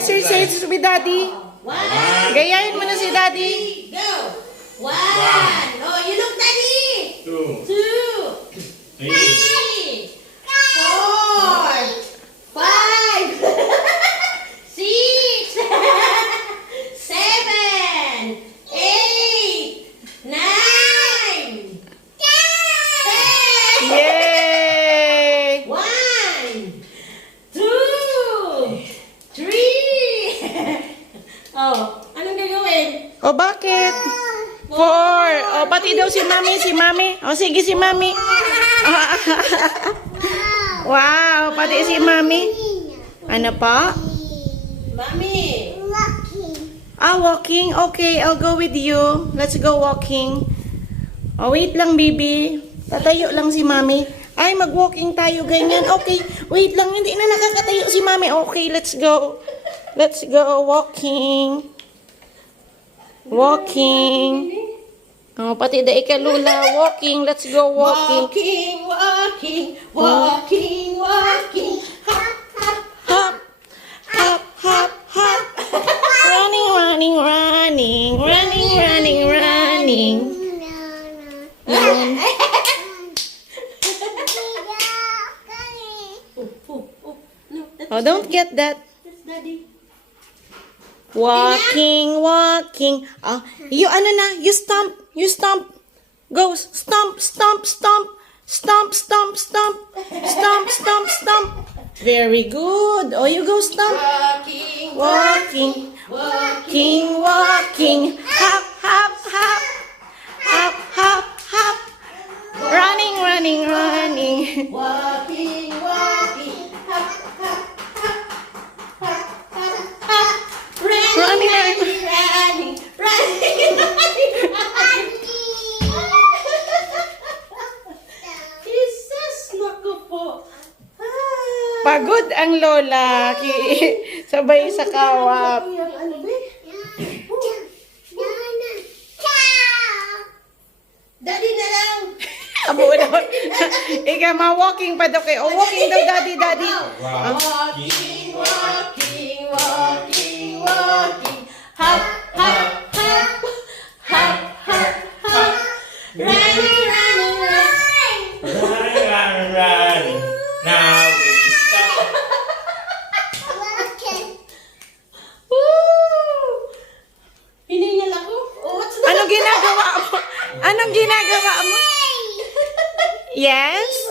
Exercise with daddy. One. Gayahin mo na si daddy. Go. One. Oh, you look, daddy. Two. Three. Four. Five. Six. Seven. Eight. Nine. 10. Yay! One. Two. Three. Oh, anong gagawin? O bakit? 4. O pati daw si mami. O sige si mami. Wow, pati si mami. Ano pa? Mami. Walking. Okay, I'll go with you. Let's go walking. Oh, wait lang, baby. Tatayo lang si mami. Ay, mag-walking tayo, ganyan. Okay, wait lang. Hindi na nakakatayo si mami. Okay, let's go. Let's go walking. Walking. Oh, pati da ikalula. Walking. Let's go walking. Walking. Hop, hop, Hop, hop, hop, hop. Running. Oh, don't get that. That's daddy. Walking. You ano na? You stomp. Go, stomp. Very good. Oh, you go stomp. Walking. Hop. Running. Walking. Hop, hop, hop. Running. Jesus, naku po. Pagod ang lola. Sabay sa kawap. Ano ba? Daddy na lang. Abo na. Ika, ma-walking pa daw kayo. Walking daw, daddy. Walking. Hop. Running. Now we stop. Woo! Hiningal ako. Oh, what's that? Anong ginagawa mo? Yes?